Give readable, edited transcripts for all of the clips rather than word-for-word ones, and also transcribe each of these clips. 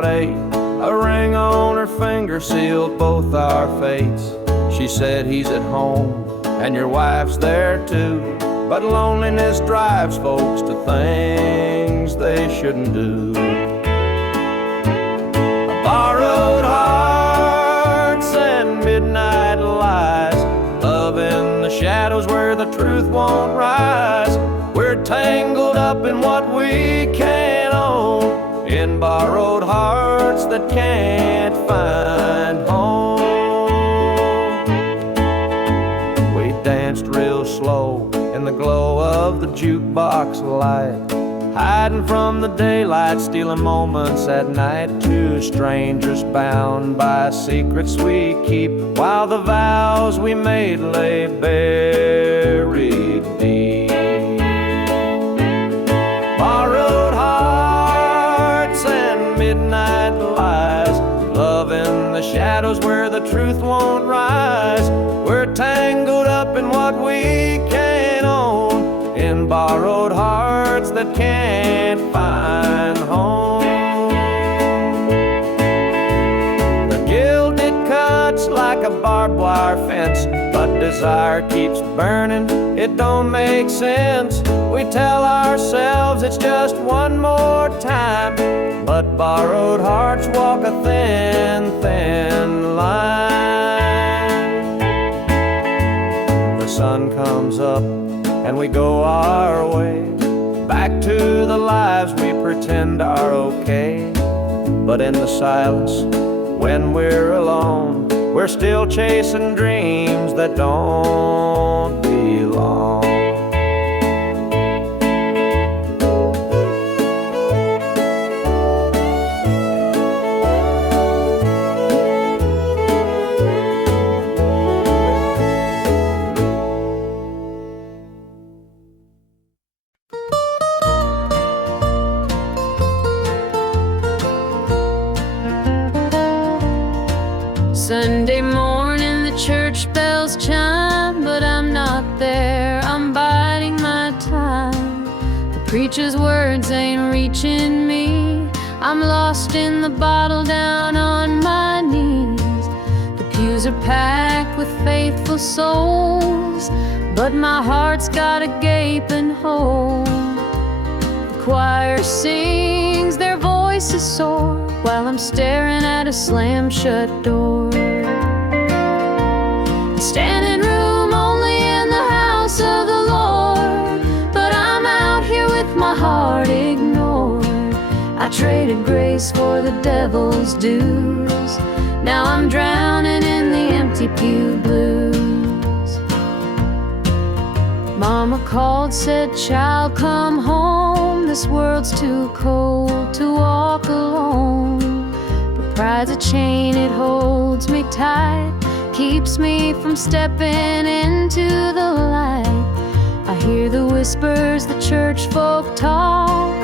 about 8. A ring on her finger sealed both our fates. She said he's at home and your wife's there too, but loneliness drives folks to things they shouldn't do. Borrowed hearts and midnight lies, love in the shadows where the truth won't rise. We're tangled up in what we can't own, in borrowed hearts that can't find home. We danced real slow in the glow of the jukebox light, hiding from the daylight, stealing moments at night. Two strangers bound by secrets we keep, while the vows we made lay buried deep. Borrowed hearts and midnight lies, love in the shadows where the truth won't rise. We're tangled up in what we can't own, in borrowed hearts that can't find home. The gilded cuts like a barbed wire fence, but desire keeps burning, it don't make sense. We tell ourselves it's just one more time, but borrowed hearts walk a thin, thin line. The sun comes up and we go our way, back to the lives we pretend are okay. But in the silence, when we're alone, we're still chasing dreams that don't belong. Sunday morning the church bells chime, but I'm not there, I'm biding my time. The preacher's words ain't reaching me, I'm lost in the bottle down on my knees. The pews are packed with faithful souls, but my heart's got a gaping hole. The choir sings, their voices soar, while I'm staring at a slam-shut door. Standing room only in the house of the Lord, but I'm out here with my heart ignored. I traded grace for the devil's dues, now I'm drowning in the empty pew blues. Mama called, said, child, come home, this world's too cold to walk alone. But pride's a chain, it holds me tight, keeps me from stepping into the light. I hear the whispers the church folk talk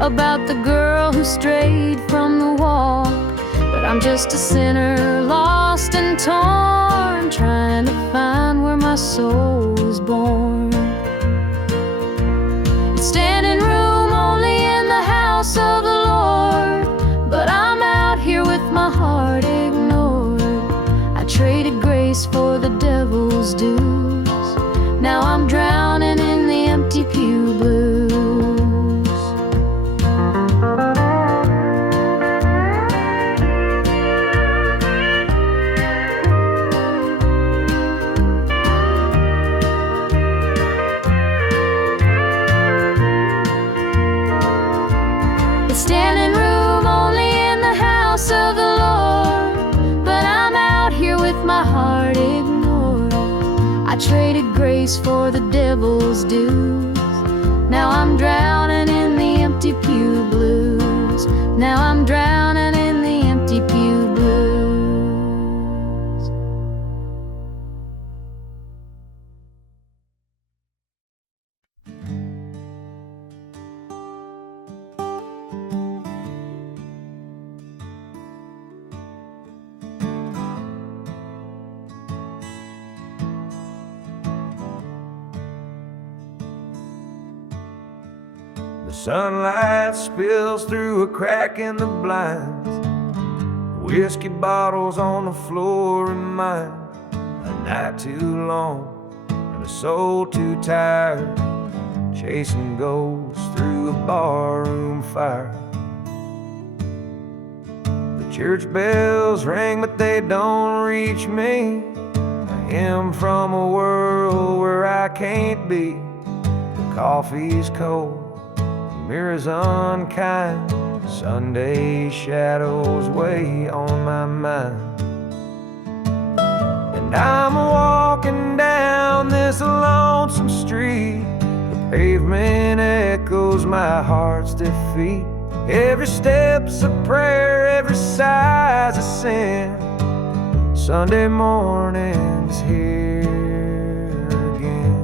about the girl who strayed from the walk, but I'm just a sinner, lost and torn, trying to find where my soul was born. Standing room only in the house of the Lord, but I'm out here with my heart ignored. I traded grace for the devil's dues, now I'm drowning in the empty pew blues. Standing room only in the house of the Lord, but I'm out here with my heart ignored. I traded grace for the devil's dues, now I'm drowning in the empty pew blues. Now I'm drowning in the empty pew blues. Sunlight spills through a crack in the blinds, Whiskey bottles on the floor remind a night too long and a soul too tired, chasing ghosts through a barroom fire. The church bells ring, but they don't reach me. A hymn from a world where I can't be. The coffee's cold, the mirror's unkind. Sunday shadows weigh on my mind. And I'm walking down this lonesome street. The pavement echoes my heart's defeat. Every step's a prayer, every sigh's a sin. Sunday morning's here again.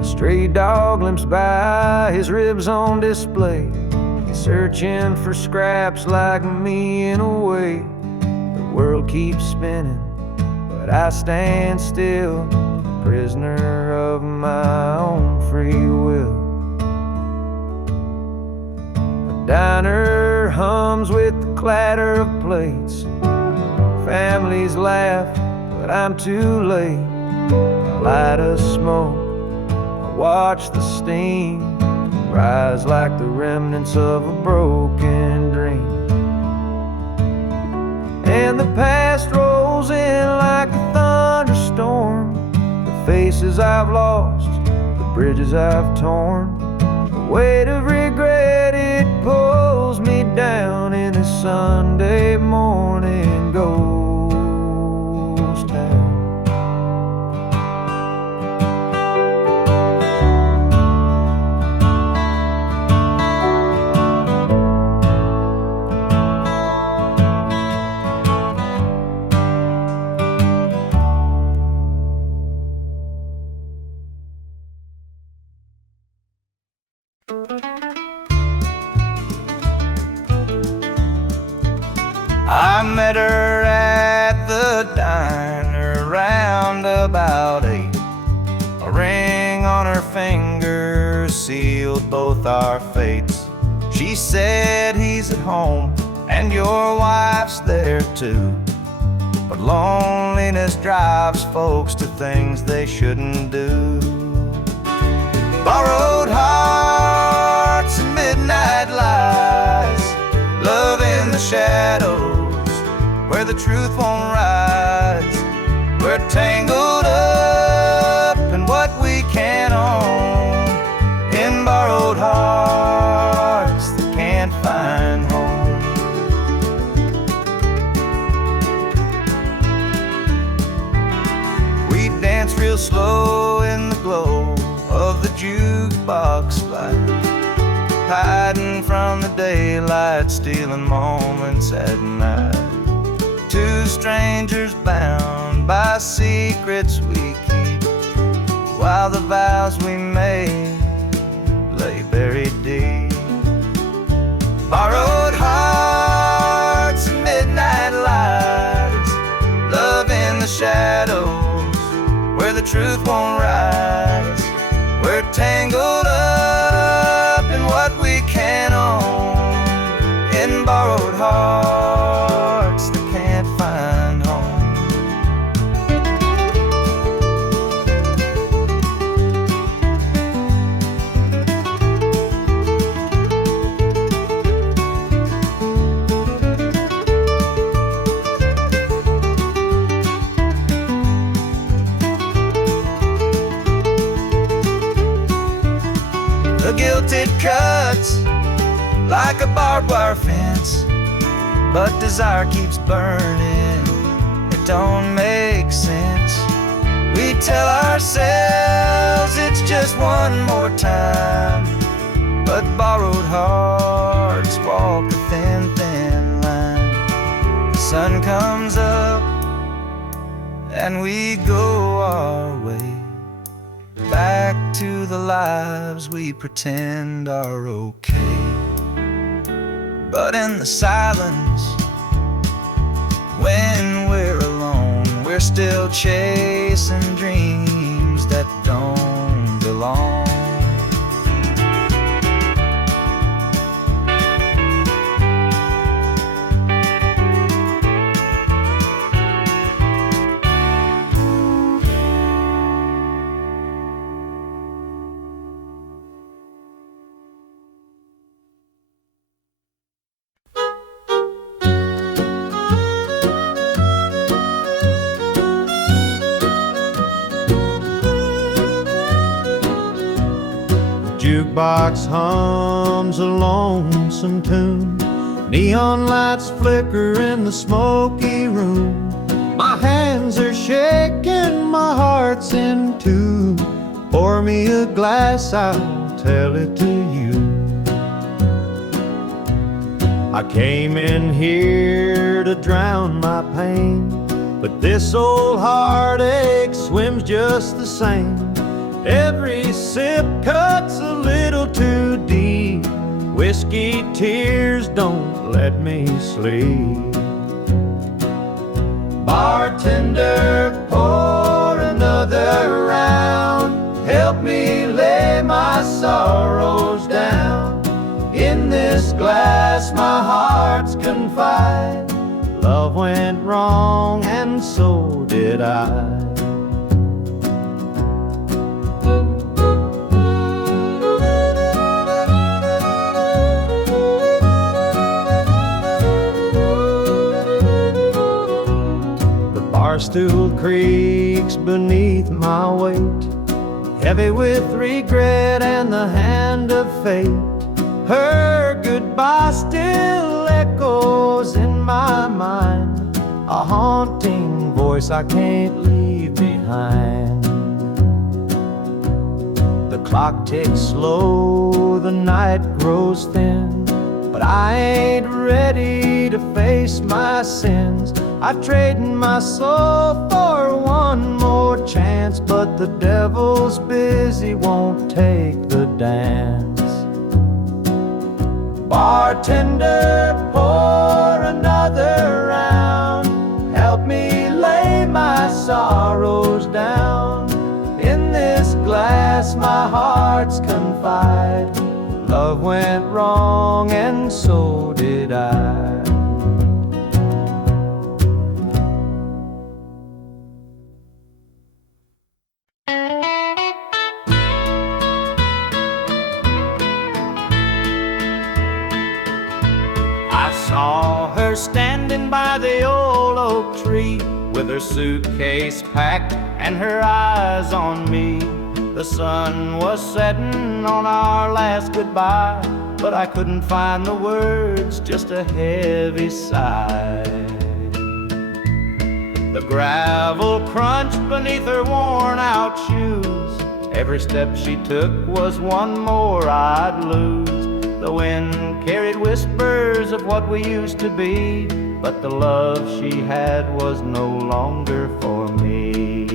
A stray dog limps by, his ribs on display. He's searching for scraps like me in a way. The world keeps spinning, but I stand still, prisoner of my own free will. The diner hums with the clatter of plates. Families laugh, but I'm too late. I light a smoke, I watch the steam rise like the remnants of a broken dream. And the past rolls in like a thunderstorm. The faces I've lost, the bridges I've torn. The weight of regret, it pulls me down in this Sunday morning ghost town. I met her at the diner round about 8. A ring on her finger sealed both our fates. She said, he's at home and your wife's there too. But loneliness drives folks to things they shouldn't do. Borrowed hearts and midnight lies, love in the shadows where the truth won't rise. We're tangled up in what we can't own, in borrowed hearts that can't find home. We dance real slow in the glow of the jukebox light, hiding from the daylight, stealing moments at night. Two strangers bound by secrets we keep, while the vows we made lay buried deep. Borrowed hearts and midnight lies, love in the shadows where the truth won't rise. We're tangled up in what we can't own, in borrowed hearts that can't find home. The guilt, it cuts like a barbed wire fence, but desire keeps burning, it don't make sense. We tell ourselves it's just one more time, but borrowed hearts walk a thin, thin line. The sun comes up and we go our way, back to the lives we pretend are okay. But in the silence, when we're alone, we're still chasing dreams that don't belong. jukebox hums a lonesome tune. Neon lights flicker in the smoky room. My hands are shaking, my heart's in two. Pour me a glass, I'll tell it to you. I came in here to drown my pain, but this old heartache swims just the same. Every sip cuts a little too deep. Whiskey tears don't let me sleep. Bartender, pour another round. Help me lay my sorrows down. In this glass my heart's confide. Love went wrong and so did I. Barstool creaks beneath my weight, heavy with regret and the hand of fate. Her goodbye still echoes in my mind, a haunting voice I can't leave behind. The clock ticks slow, the night grows thin, but I ain't ready to face my sins. I trade my soul for one more chance, but the devil's busy, won't take the dance. Bartender, pour another round. Help me lay my sorrows down. In this glass my heart's confide. Love went wrong and so did I. Saw her standing by the old oak tree, with her suitcase packed and her eyes on me. The sun was setting on our last goodbye, but I couldn't find the words, just a heavy sigh. The gravel crunched beneath her worn out shoes. Every step she took was one more I'd lose. The wind carried whispers of what we used to be, but the love she had was no longer for me.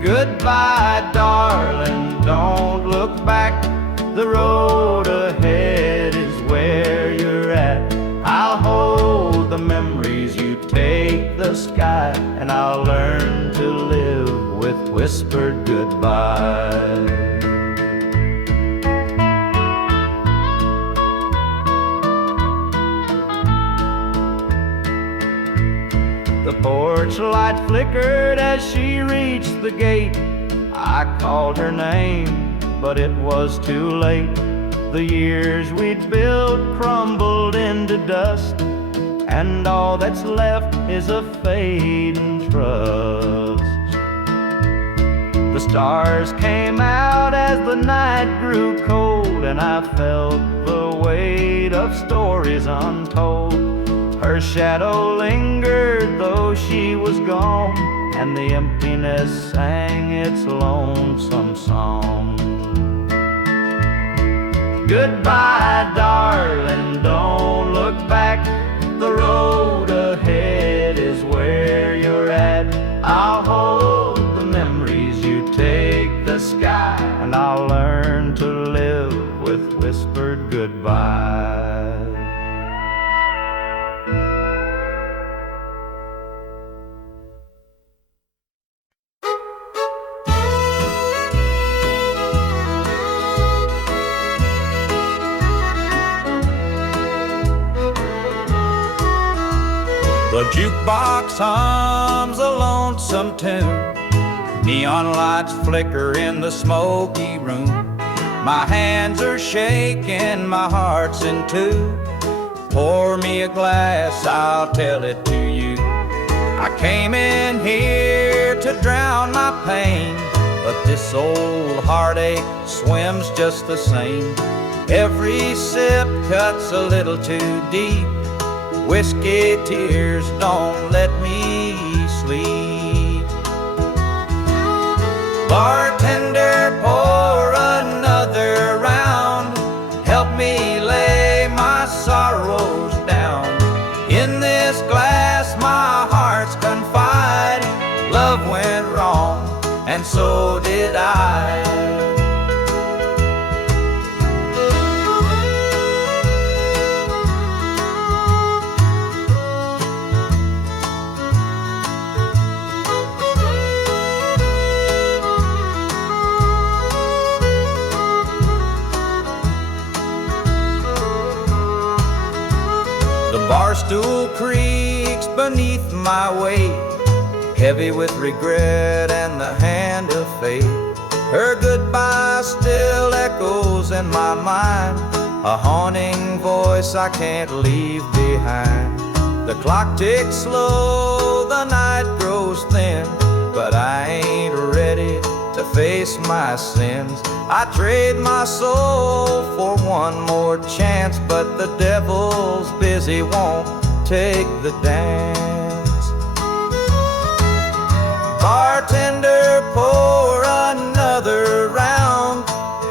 Goodbye, darling, don't look back. The road ahead is where you're at. I'll hold the memories, you take the sky, and I'll learn to live with whispered goodbye. The porch light flickered as she reached the gate. I called her name, but it was too late. The years we'd built crumbled into dust, and all that's left is a fading trust. The stars came out as the night grew cold, and I felt the weight of stories untold. Her shadow lingered though she was gone, and the emptiness sang its lonesome song. Goodbye, darling, don't look back. The road ahead is where you're at. I'll hold the memories, you take the sky, and I'll learn to live with whispered goodbye. The jukebox hums a lonesome tune. Neon lights flicker in the smoky room. My hands are shaking, my heart's in two. Pour me a glass, I'll tell it to you. I came in here to drown my pain, but this this old heartache swims just the same. Every sip cuts a little too deep. Whiskey tears don't let me sleep. Bartender, pour another round. Help me lay my sorrows down. In this glass my heart's confide. Love went wrong, and so did I. The barstool creaks beneath my weight, heavy with regret and the hand of fate. Her goodbye still echoes in my mind, a haunting voice I can't leave behind. The clock ticks slow, the night grows thin, but I ain't ready to face my sins. I trade my soul for one more chance, but the devil's busy, won't take the dance. Bartender, pour another round.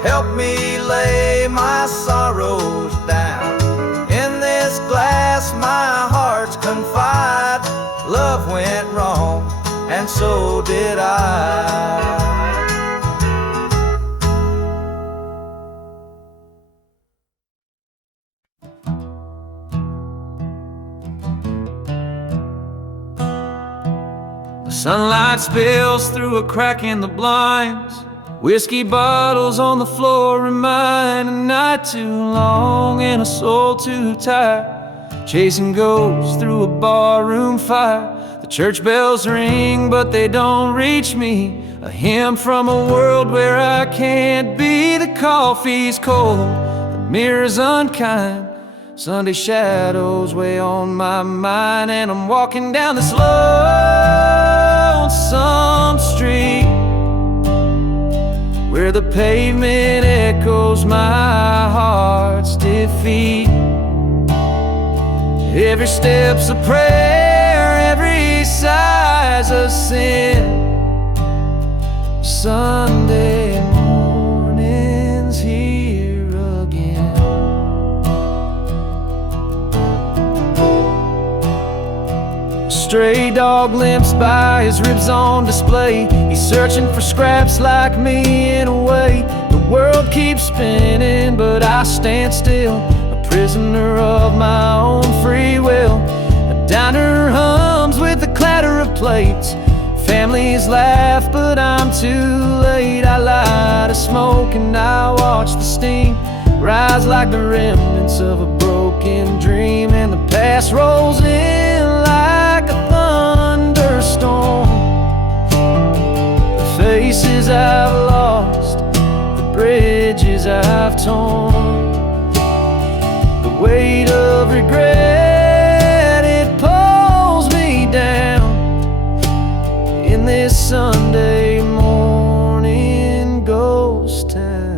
Help me lay my sorrows down. In this glass my heart's confide. Love went wrong, and so did I. Sunlight spills through a crack in the blinds. Whiskey bottles on the floor remind a night too long and a soul too tired. Chasing ghosts through a barroom fire. The church bells ring, but they don't reach me. A hymn from a world where I can't be. The coffee's cold, the mirror's unkind. Sunday shadows weigh on my mind, and I'm walking down this lonesome street where the pavement echoes my heart's defeat. Every step's a prayer, every sigh's a sin. Sunday morning's here again. Stray dog limps by, his ribs on display. He's searching for scraps like me in a way. The world keeps spinning, but I stand still, a prisoner of my own free will. A diner hums with the clatter of plates. Families laugh, but I'm too late. I light a smoke and I watch the steam rise like the remnants of a broken dream. And the past rolls in like a thunderstorm. The faces I've lost, the bridges I've torn, the weight of regret, it pulls me down in this Sunday morning ghost town.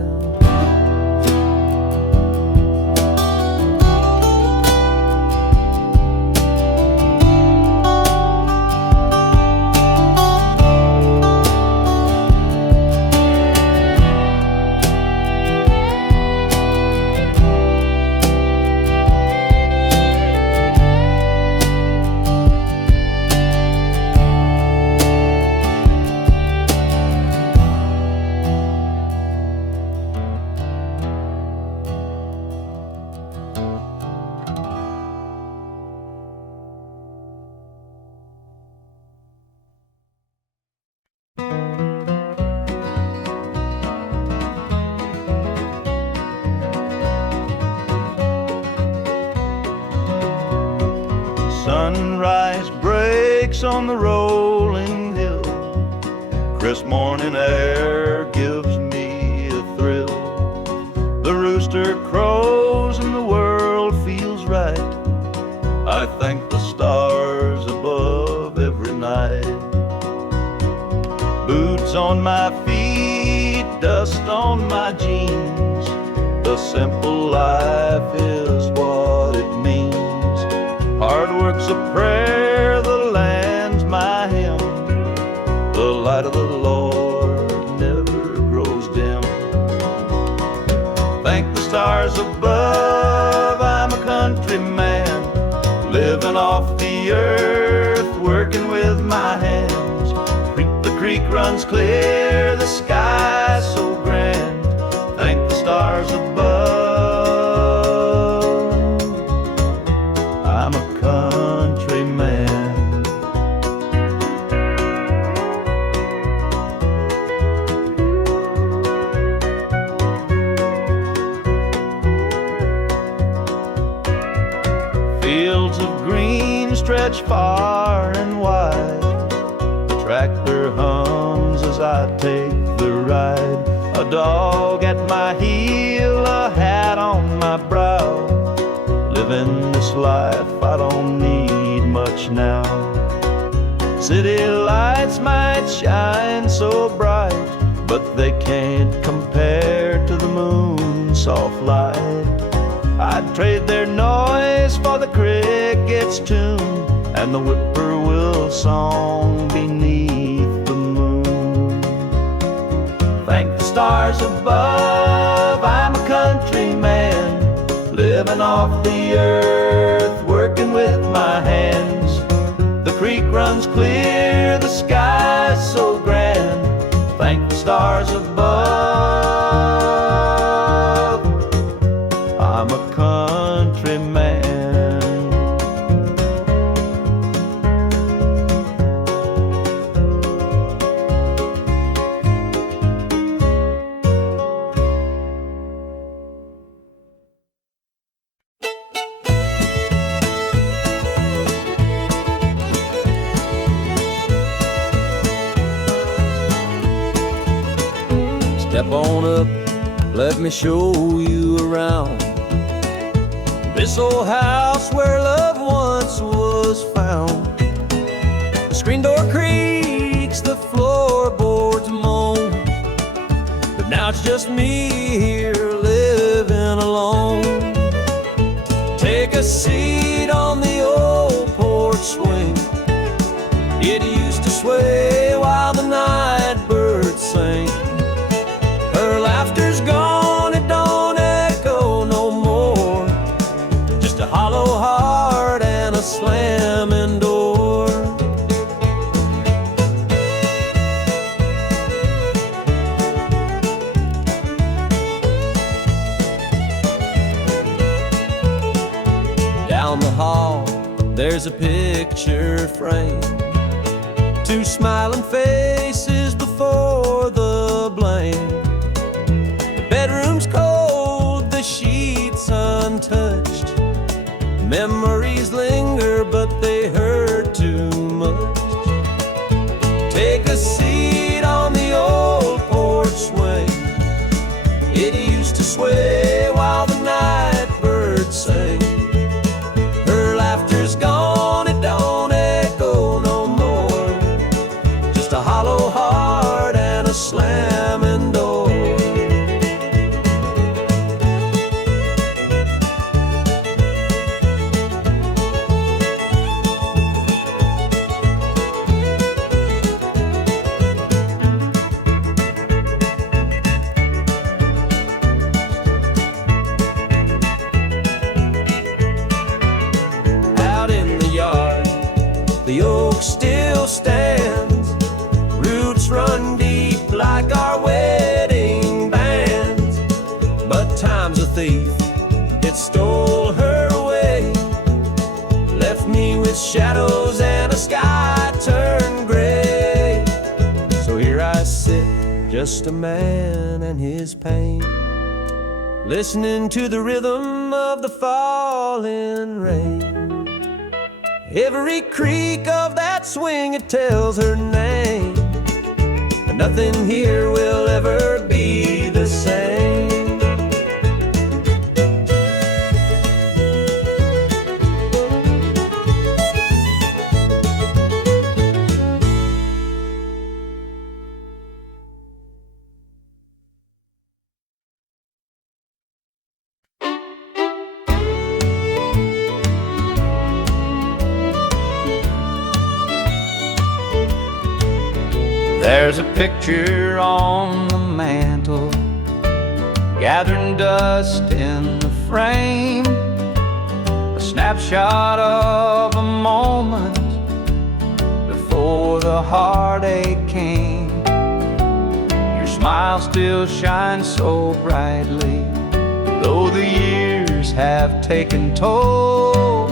Sunrise breaks on the rolling hill. Crisp morning air gives me a thrill. The rooster crows and the world feels right. I thank the stars above every night. Boots on my feet on my jeans. The simple life is what it means. Hard work's a prayer, the land's my hymn. The light of the Lord never grows dim. Thank the stars above, I'm a country man, living off the earth, working with my hands. The creek runs clear, the sky's so grand. Thank the stars above, I'm a country man. Fields of green stretch far and wide. The tractor hums as I take the ride. A dog at my heel, a hat on my brow. Living this life, I don't need much now. City lights might shine so bright, but they can't compare to the moon's soft light. I'd trade their noise for the cricket's tune and the whippoorwill song beneath the moon. Thank the stars above, I'm a country man, living off the earth, working with my hands. The creek runs clear, the sky's so grand. Thank the stars above, I'm a country man. Step on up, let me show you around this old house where love once was found. The screen door creaks, the floorboards moan, but now it's just me here living alone. Take a seat on the old porch swing. It used to sway while the night birds sang. Her laughter's gone, it don't echo no more. Just a hollow heart and a slamming door. Down the hall, there's a picture frame. Two smiling faces before the blame. Bedroom's cold, the sheets untouched. Memories linger, but they hurt too much. Take a seat on the old porch swing. It used to sway while the night birds sang. Her laughter's gone, it don't echo no more. Just a hollow heart and a slamming door. The oak still stands, roots run deep like our wedding bands. But time's a thief, it stole her away, left me with shadows and a sky turned gray. So here I sit, just a man and his pain, listening to the rhythm of the falling rain. Every creak of that swing, it tells her name, and nothing here will ever be the same. There's a picture on the mantle, gathering dust in the frame, a snapshot of a moment before the heartache came. Your smile still shines so brightly, though the years have taken toll.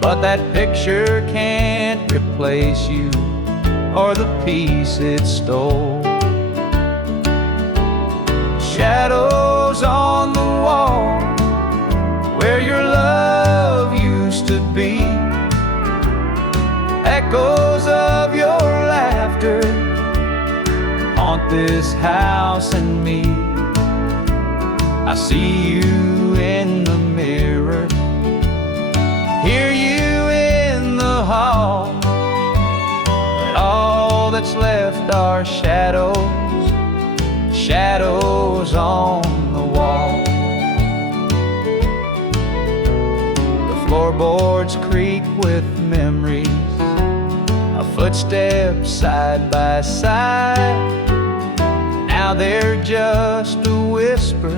But that picture can't replace you or the peace it stole. Shadows on the wall where your love used to be, echoes of your laughter haunt this house and me. I see you in the mirror, hear you in the hall, but all that's left are shadows, shadows on the wall. The floorboards creak with memories, our footsteps side by side. Now they're just a whisper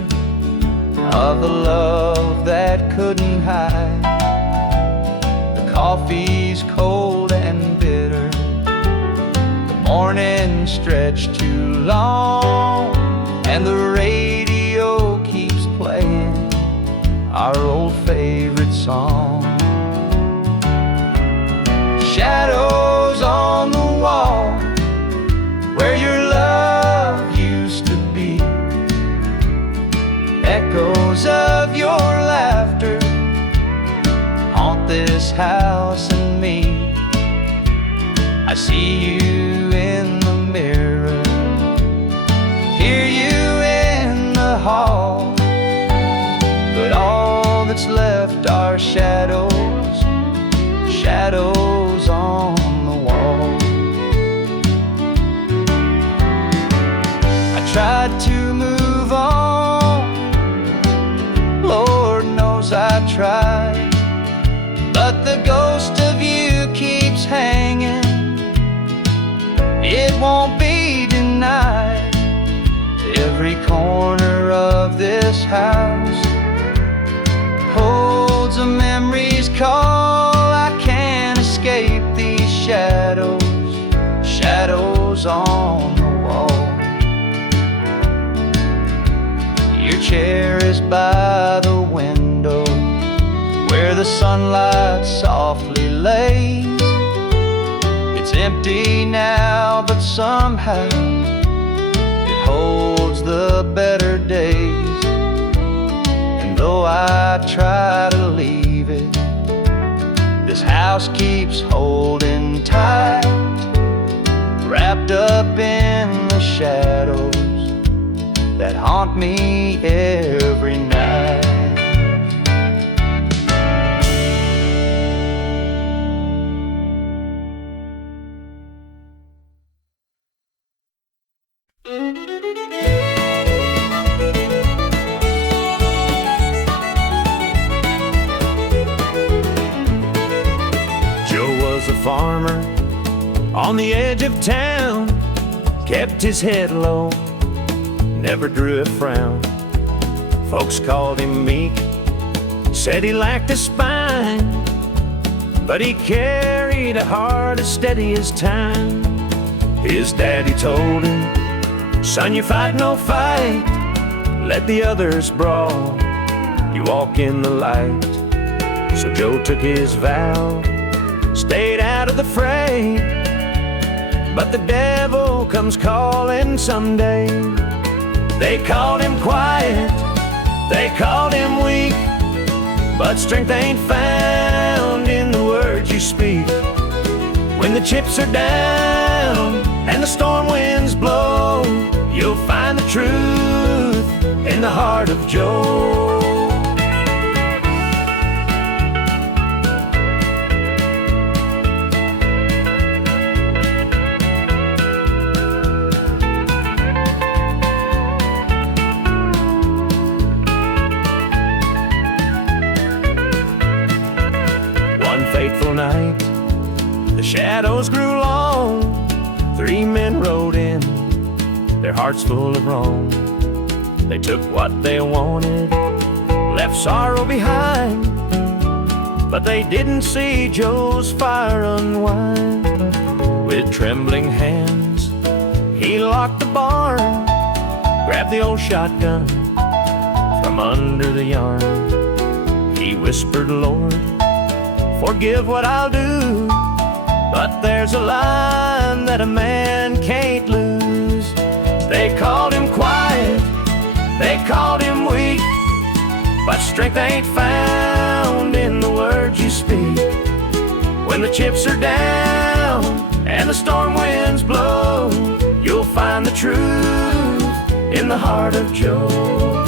of the love that couldn't hide. The coffee's cold and bitter, the morning stretched too long, and the radio keeps playing our old favorite song. Shadows on the wall where your love used to be, echoes of your laughter haunt this house and me. I see you in the mirror, hear you in the hall, but all that's left are shadows, shadows on the wall. I tried to move on, Lord knows I tried, but the ghost of you keeps hanging. It won't be denied. Every corner of this house holds a memory's call. I can't escape these shadows, shadows on the wall. Your chair is by the window where the sunlight softly lays. It's empty now, but somehow it holds the better days. And though I try to leave it, this house keeps holding tight, wrapped up in the shadows that haunt me every night. Joe was a farmer on the edge of town, kept his head low, never drew a frown. Folks called him meek, said he lacked a spine, but he carried a heart as steady as time. His daddy told him, son, you fight no fight, let the others brawl, you walk in the light. So Joe took his vow, stayed out of the fray, but the devil comes calling someday. They called him quiet, they called him weak, but strength ain't found in the words you speak. When the chips are down and the storm winds blow, you'll find the truth in the heart of Joe. Fateful night, the shadows grew long. 3 men rode in their hearts full of wrong. They took what they wanted, left sorrow behind, but they didn't see Joe's fire unwind. With trembling hands, he locked the barn, grabbed the old shotgun from under the yarn. He whispered, Lord, forgive what I'll do, but there's a line that a man can't lose. They called him quiet, they called him weak, but strength ain't found in the words you speak. When the chips are down and the storm winds blow, you'll find the truth in the heart of Joe.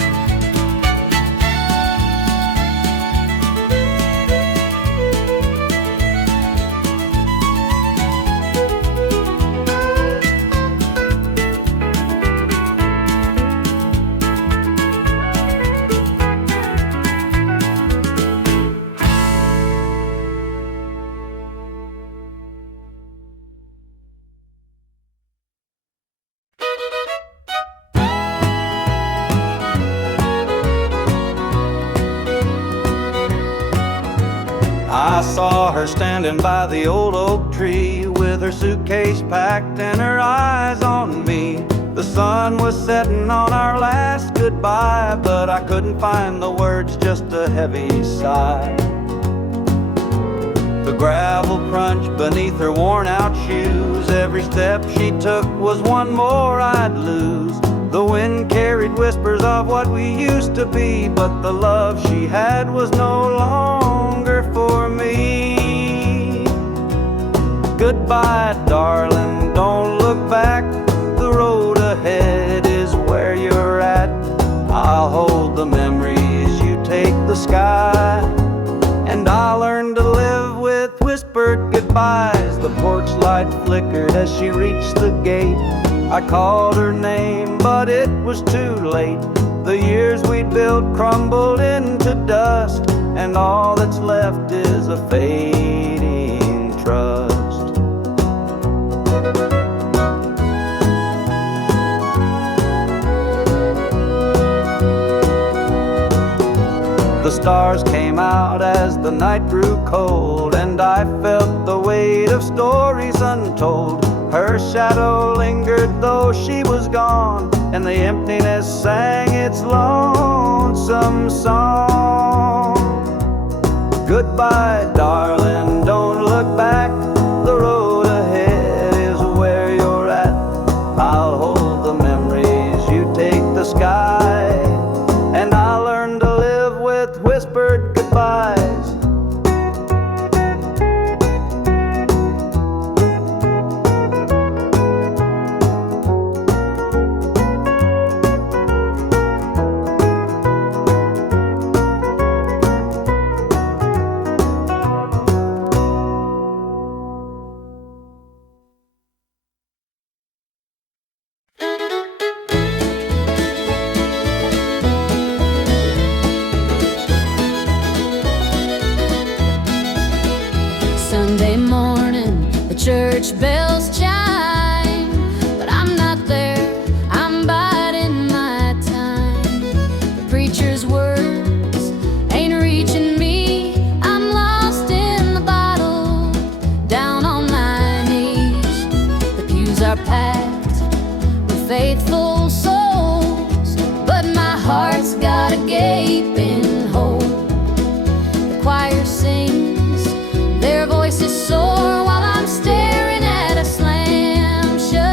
I saw her standing by the old oak tree with her suitcase packed and her eyes on me. The sun was setting on our last goodbye, but I couldn't find the words, just a heavy sigh. The gravel crunched beneath her worn out shoes. Every step she took was one more I'd lose. The wind carried whispers of what we used to be, but the love she had was no longer for me. Goodbye, darling, don't look back. The road ahead is where you're at. I'll hold the memories, you take the sky, and I'll learn to live with whispered goodbyes. The porch light flickered as she reached the gate. I called her name, but it was too late. The years we'd built crumbled into dust, and all that's left is a fading trust. The stars came out as the night grew cold, and I felt the weight of stories untold. Her shadow lingered though she was gone, and the emptiness sang its lonesome song. Goodbye, darling, don't look back. The road ahead is where you're at. I'll hold the memories, you take the sky, and I'll learn to live with whispered goodbyes. Sunday morning, the church bells chime, but I'm not there, I'm biding my time. The preacher's words ain't reaching me, I'm lost in the bottle, down on my knees. The pews are packed with faithful souls, but my heart's got a gaping hole. The choir sings, their voices soar while I'm staring at a slam-shut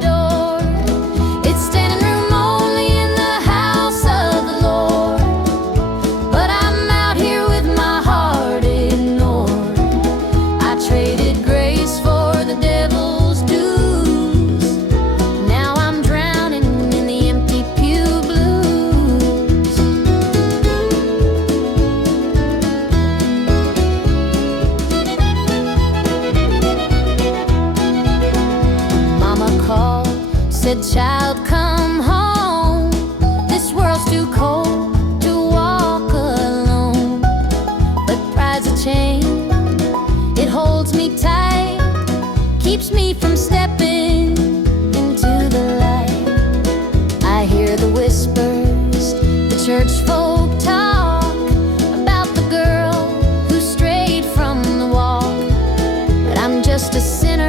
door. It's standing room only in the house of the Lord, but I'm out here with my heart ignored. I traded grace for the devil's dues. Now I'm drowning in the empty Pew Blues. hear the whispers, the church folk talk about the girl who strayed from the walk. But I'm just a sinner,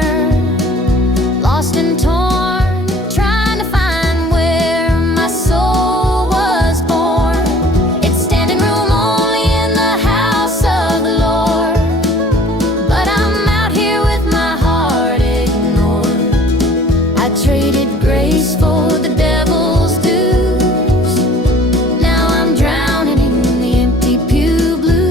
lost and torn, trying to find where my soul was born. It's standing room only in the house of the Lord, but I'm out here with my heart ignored. I traded grace for the devil's dues. Now I'm drowning in the empty pew blues.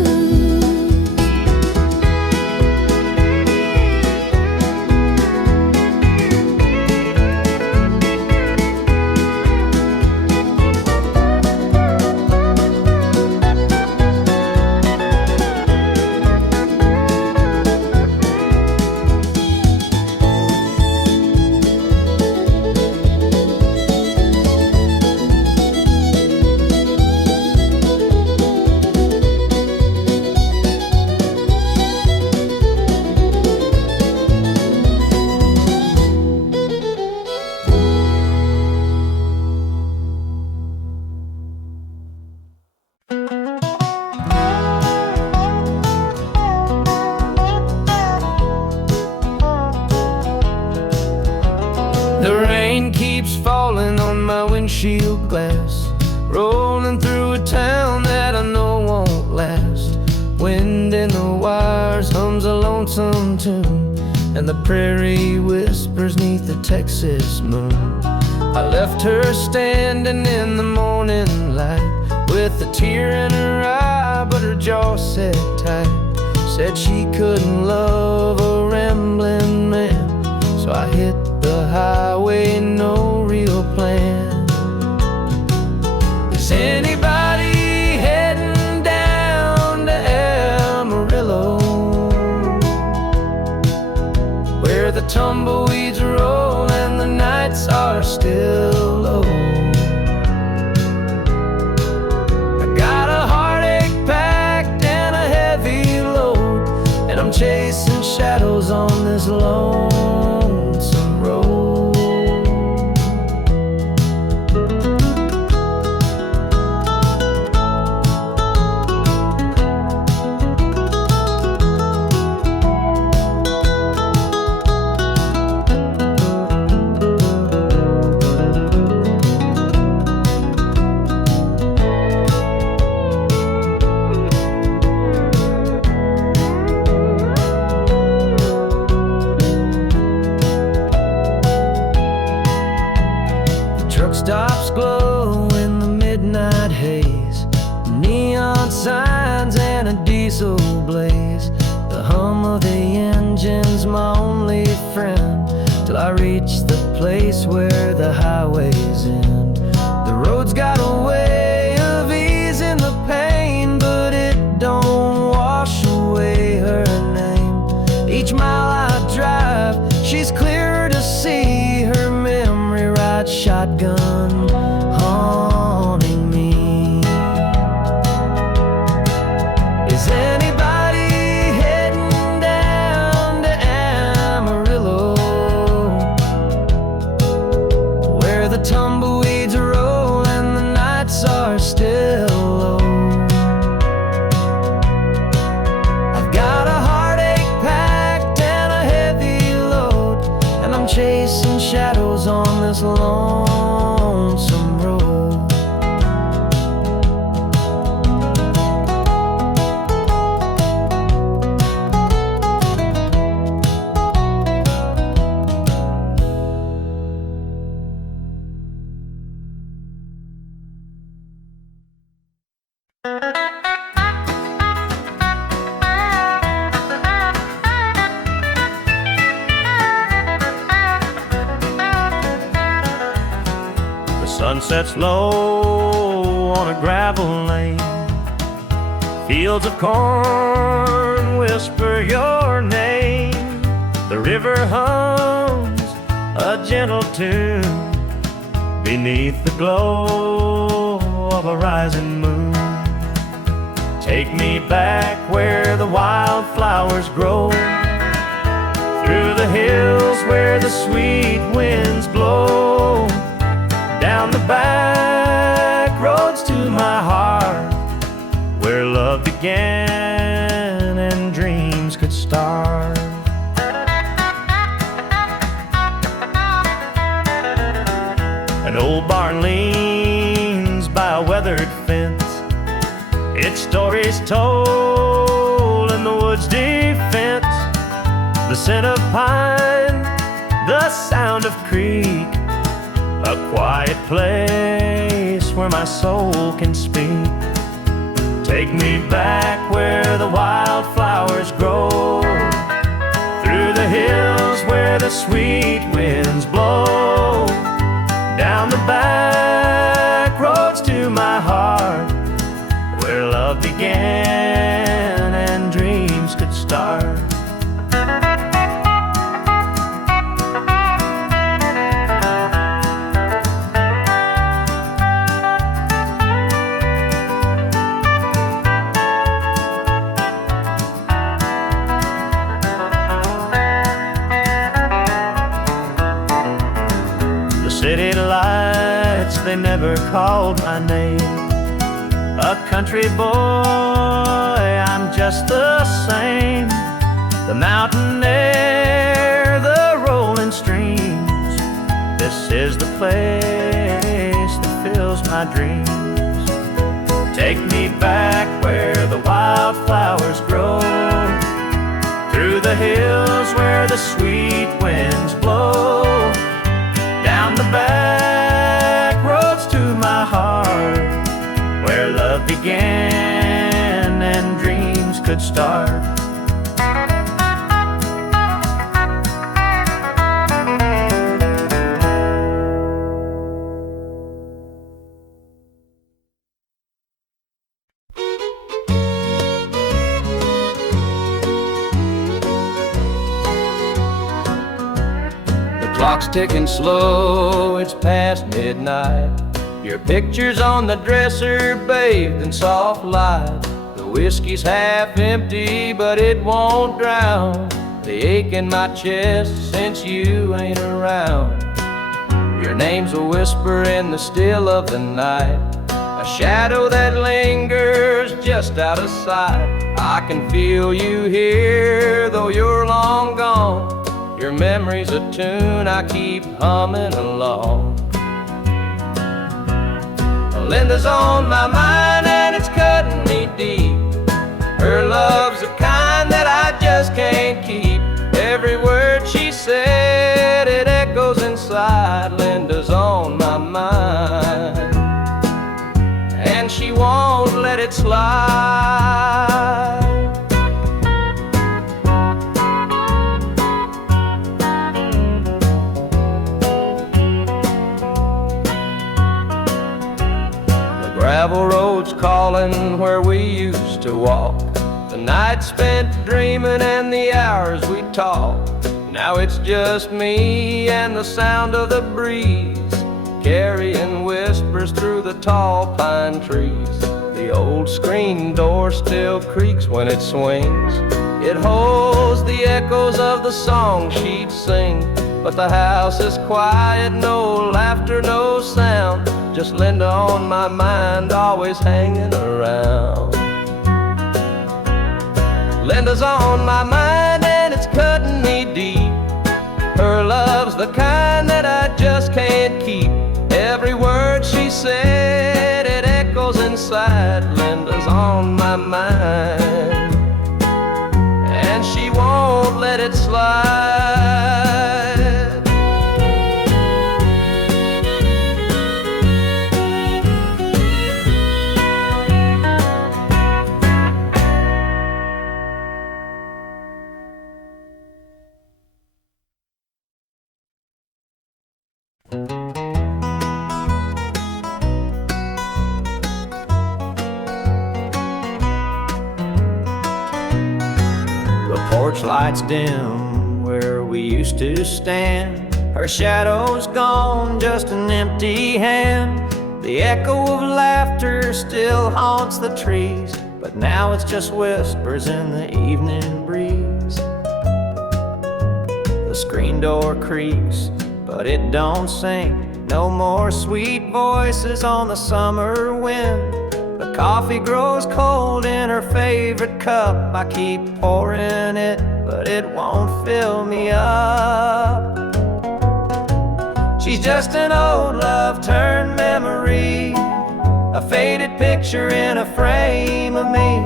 The rain keeps falling on my windshield glass, rolling through a town that I know won't last. Wind in the wires hums a lonesome tune, and the prairie whispers 'neath the Texas moon. I left her standing in the morning light, with a tear in her eye, but her jaw set tight. Said she couldn't love a rambling man, so I hit the highway, no real plan. Is anybody heading down to Amarillo, where the tumbleweeds roll and the nights are still low? I got a heartache packed and a heavy load, and I'm chasing shadows on this lonesome road. Truck stops glow in the midnight haze, neon signs and a diesel blaze. The hum of the engine's my only friend, till I reach the place where the highways end. The road's got a way of easing the pain, but it don't wash away her name. Each mile I drive, she's clearer to see, her memory ride shotgun haunting me. Is anybody heading down to Amarillo, where the tumbleweeds roll and the nights are still low? I've got a heartache packed and a heavy load, and I'm chasing shadows on this lonesome road. The sun sets low on a gravel lane, fields of corn whisper your name. The river hums a gentle tune beneath the glow of a rising moon. Take me back where the wildflowers grow, through the hills where the sweet winds blow, down the back began and dreams could start. An old barn leans by a weathered fence, its stories told in the woods' defense. The scent of pine, the sound of creek, a quiet place where my soul can speak. Take me back where the wildflowers grow, through the hills where the sweet winds blow, down the back roads to my heart, where love began and dreams could start. City lights, they never called my name. A country boy, I'm just the same. The mountain air, the rolling streams, this is the place that fills my dreams. Take me back where the wildflowers grow, through the hills where the sweet winds blow, down the back roads to my heart, where love began and dreams could start. Clock's ticking slow, it's past midnight. Your picture's on the dresser, bathed in soft light. The whiskey's half empty, but it won't drown the ache in my chest since you ain't around. Your name's a whisper in the still of the night, a shadow that lingers just out of sight. I can feel you here, though you're long gone. Your memory's a tune I keep humming along. Linda's on my mind and it's cutting me deep. Her love's the kind that I just can't keep. Every word she said, it echoes inside. Linda's on my mind and she won't let it slide. Gravel roads calling where we used to walk, the nights spent dreaming and the hours we talked. Now it's just me and the sound of the breeze, carrying whispers through the tall pine trees. The old screen door still creaks when it swings. It holds the echoes of the song she'd sing, but the house is quiet, no laughter, no sound. Just Linda on my mind, always hanging around. Linda's on my mind and it's cutting me deep. Her love's the kind that I just can't keep. Every word she said, it echoes inside. Linda's on my mind and she won't let it slide. Porch lights dim where we used to stand. Her shadow's gone, just an empty hand. The echo of laughter still haunts the trees, but now it's just whispers in the evening breeze. The screen door creaks, but it don't sing. No more sweet voices on the summer wind. The Coffee grows cold in her favorite cup. I keep pouring it, but it won't fill me up. She's just an old love turned memory, a faded picture in a frame of me.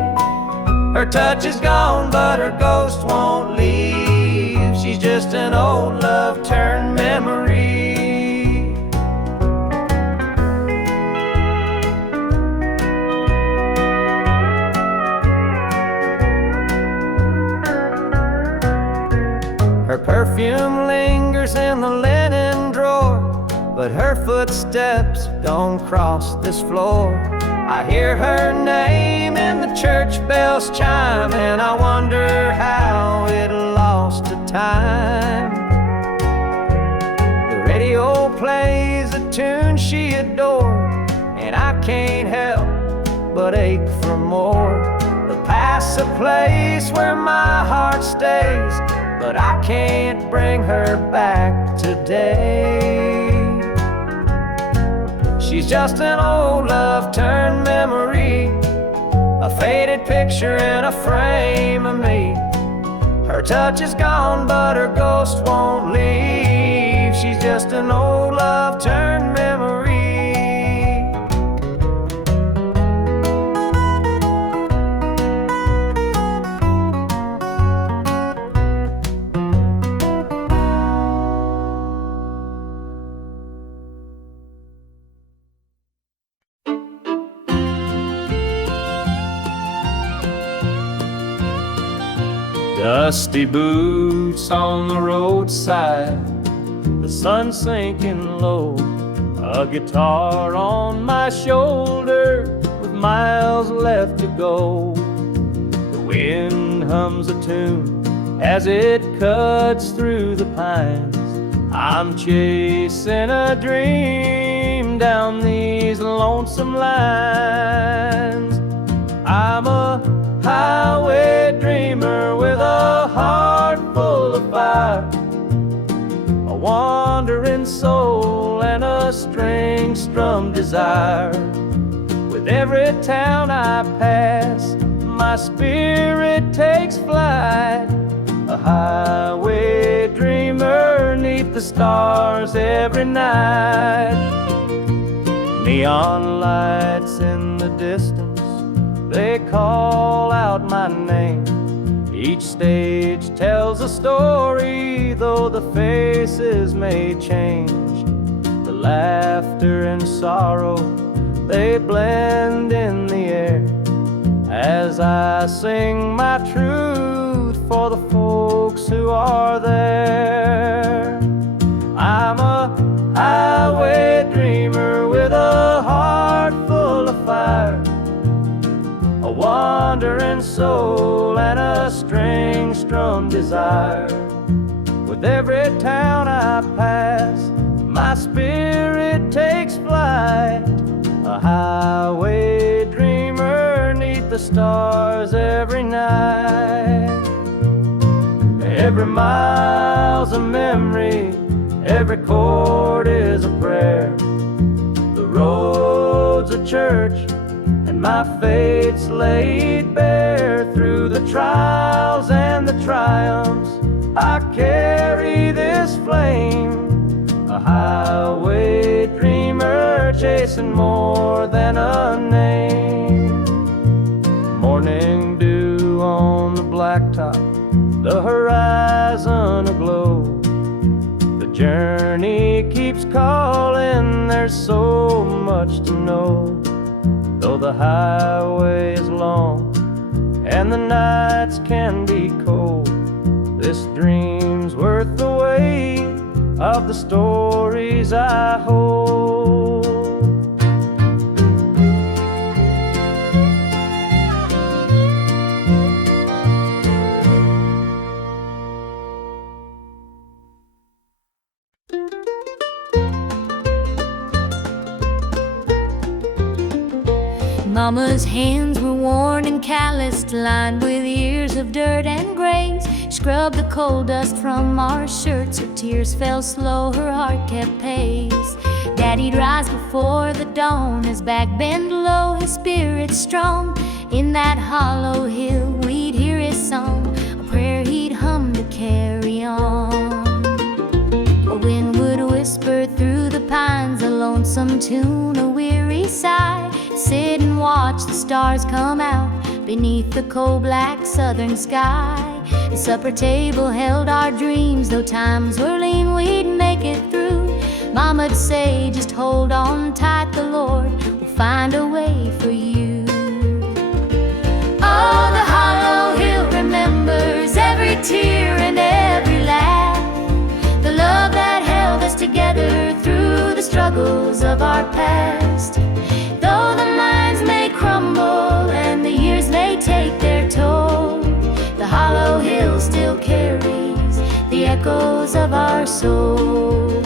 Her touch is gone, but her ghost won't leave. She's just an old love turned memory. Her perfume lingers in the linen drawer, but her footsteps don't cross this floor. I hear her name in the church bells chime, and I wonder how it lost to time. The radio plays a tune she adored, and I can't help but ache for more. The past's a place where my heart stays, but I can't bring her back today. She's just an old love turned memory, a faded picture in a frame of me. Her touch is gone, but her ghost won't leave. She's just an old love turned memory. Dusty boots on the roadside, the sun sinking low, a guitar on my shoulder with miles left to go. The wind hums a tune as it cuts through the pines. I'm chasing a dream down these lonesome lines. I'm a highway dreamer with a heart full of fire, a wandering soul and a string-strummed desire. With every town I pass, my spirit takes flight, a highway dreamer 'neath the stars every night. Neon lights in the distance, they call out my name. Each stage tells a story, though the faces may change. The laughter and sorrow, they blend in the air as I sing my truth for the folks who are there. I'm a highway dreamer with a heart full of fire, a wandering soul and a string-strummed desire. With every town I pass, my spirit takes flight, a highway dreamer 'neath the stars every night. Every mile's a memory, every chord is a prayer. The road's a church, and my fate's laid bare. Through the trials and the triumphs, I carry this flame, a highway dreamer chasing more than a name. Morning dew on the blacktop, the horizon aglow. The journey keeps calling, there's so much to know. Though the highway is long and the nights can be cold, this dream's worth the weight of the stories I hold. Mama's hands were worn and calloused, lined with years of dirt and grains. scrubbed the coal dust from our shirts. Her tears fell slow, her heart kept pace. Daddy'd rise before the dawn, his back bent low, his spirit strong. In that hollow hill we'd hear his song, a prayer he'd hum to carry on. A wind would whisper through the pines, a lonesome tune, a weary sigh. Sit and watch the stars come out beneath the coal-black southern sky. The supper table held our dreams, though times were lean, we'd make it through. Mama'd say, just hold on tight, the Lord will find a way for you. Oh, the hollow hill remembers every tear and every laugh, the love that held us together through the struggles of our past. Though the minds may crumble and the years may take their toll, the hollow hill still carries the echoes of our soul.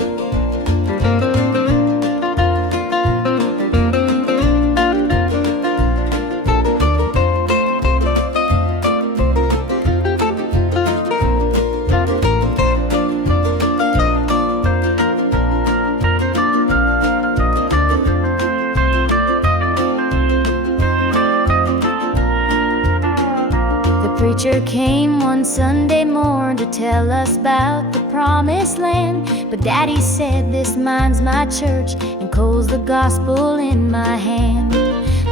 Preacher came one Sunday morn to tell us about the promised land. But Daddy said, this mine's my church, and coal's the gospel in my hand.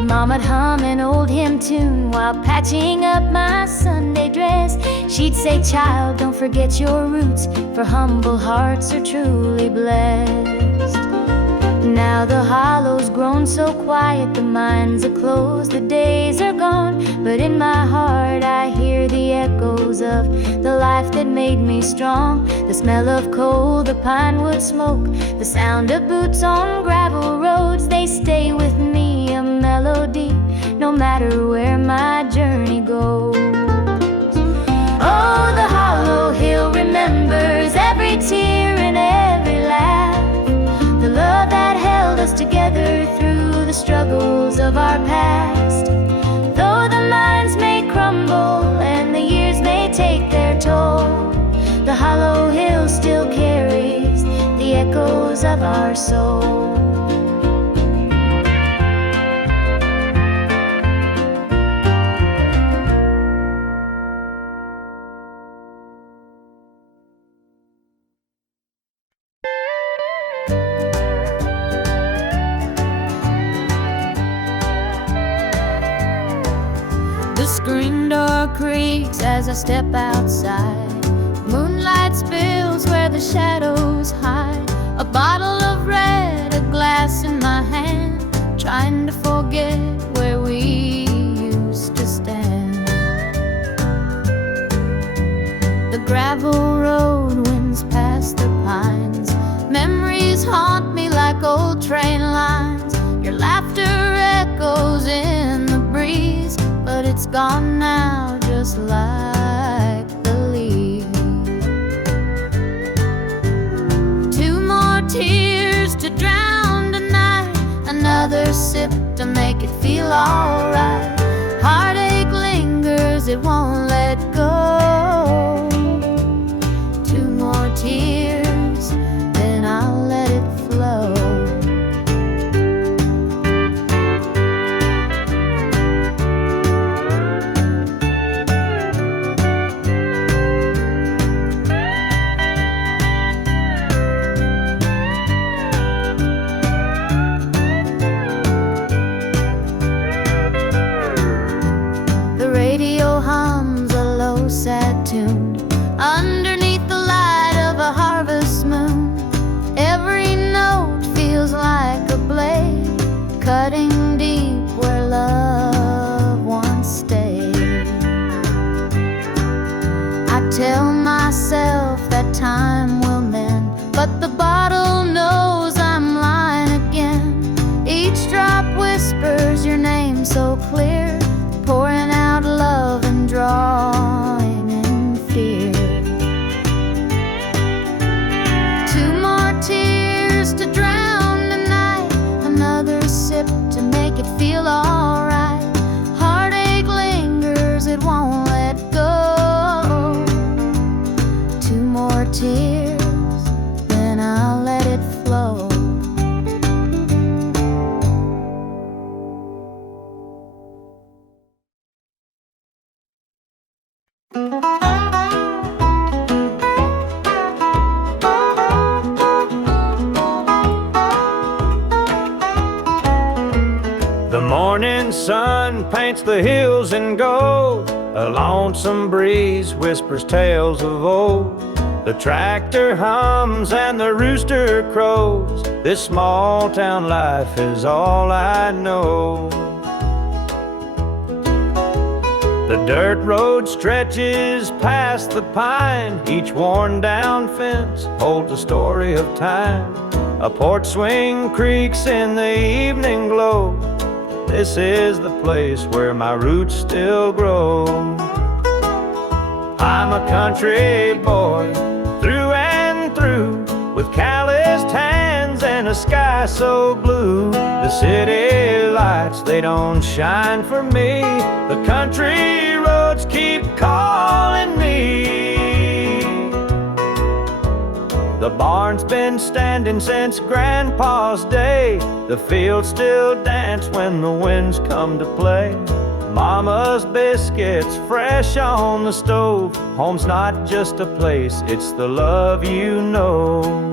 Mama'd hum an old hymn tune while patching up my Sunday dress. She'd say, child, don't forget your roots, for humble hearts are truly blessed. Now the hollow's grown so quiet, the mines are closed, the days are gone. But in my heart I hear the echoes of the life that made me strong. The smell of coal, the pine wood smoke, the sound of boots on gravel roads, they stay with me, a melody, no matter where my journey goes. Oh, the hollow hill remembers every tear and every laugh, the love that held us together through the struggles of our past. Though the minds may crumble and the years may take their toll, the hollow hill still carries the echoes of our soul. The screen door creaks as I step outside. Moonlight spills where the shadows hide. A bottle of red, a glass in my hand, trying to forget where we used to stand. The gravel road winds past the pines. Memories haunt me like old train lines. Your laughter echoes in the breeze, but it's gone now, just like the leaves. Two more tears to drown tonight, another sip to make it feel alright. Heartache lingers, it won't let go. Two more tears, then I'll let it flow. Sad tune underneath the light of a harvest moon. Every note feels like a blade, cutting deep where love once stayed. I tell myself that time will mend, but the bottle knows I'm lying again. Each drop whispers your name so clear, pouring out love and drawing in fear. Two more tears to drown tonight, another sip to make it feel alright. Heartache lingers, it won't let go. The morning sun paints the hills in gold. A lonesome breeze whispers tales of old. The tractor hums and the rooster crows. This small town life is all I know. The dirt road stretches past the pine. Each worn down fence holds a story of time. A porch swing creaks in the evening glow. This is the place where my roots still grow. I'm a country boy through and through, with calloused hands and a sky so blue. The city lights, they don't shine for me. The country roads keep calling me. The barn's been standing since Grandpa's day. The fields still dance when the winds come to play. Mama's biscuits fresh on the stove. Home's not just a place, it's the love you know.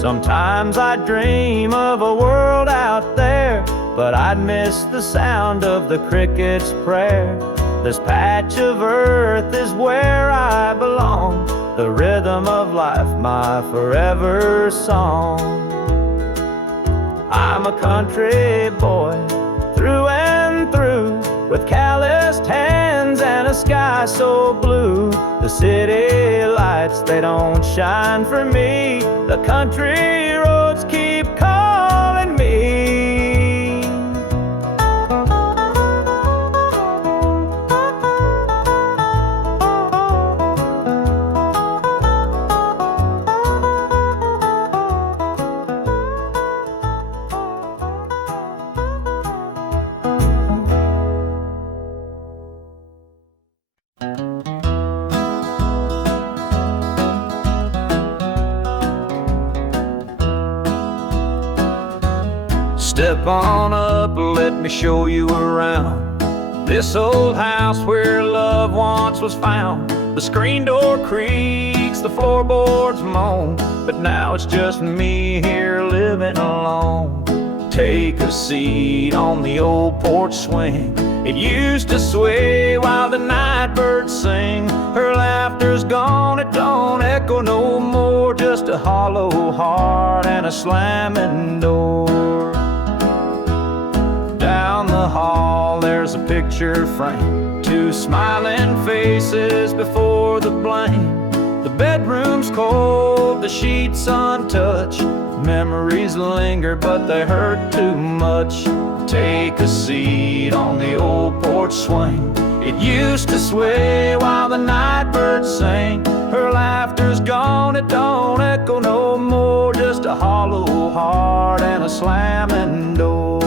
Sometimes I dream of a world out there, but I'd miss the sound of the cricket's prayer. This patch of earth is where I belong, the rhythm of life, my forever song. I'm a country boy through and through, with calloused hands and a sky so blue. The city lights, they don't shine for me. The country roads keep calling me. Step on up, let me show you around this old house where love once was found. The screen door creaks, the floorboards moan, but now it's just me here living alone. Take a seat on the old porch swing. It used to sway while the night birds sing. Her laughter's gone, it don't echo no more, just a hollow heart and a slamming door. Down the hall there's a picture frame, two smiling faces before the blame. The bedroom's cold, the sheets untouched. Memories linger but they hurt too much. Take a seat on the old porch swing. It used to sway while the night birds sang. Her laughter's gone, it don't echo no more, just a hollow heart and a slamming door.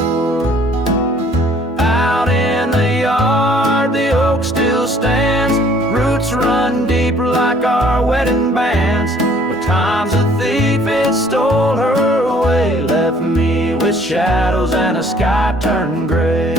Out in the yard, the oak still stands. Roots run deep like our wedding bands. But time's a thief, it stole her away, left me with shadows and a sky turned gray.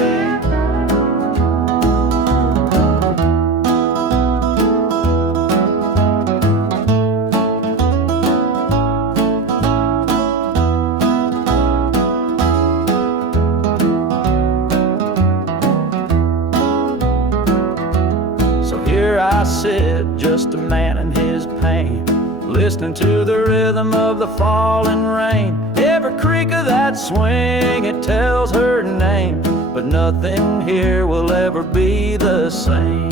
I sit, just a man in his pain, listening to the rhythm of the falling rain. Every creak of that swing, it tells her name, but nothing here will ever be the same.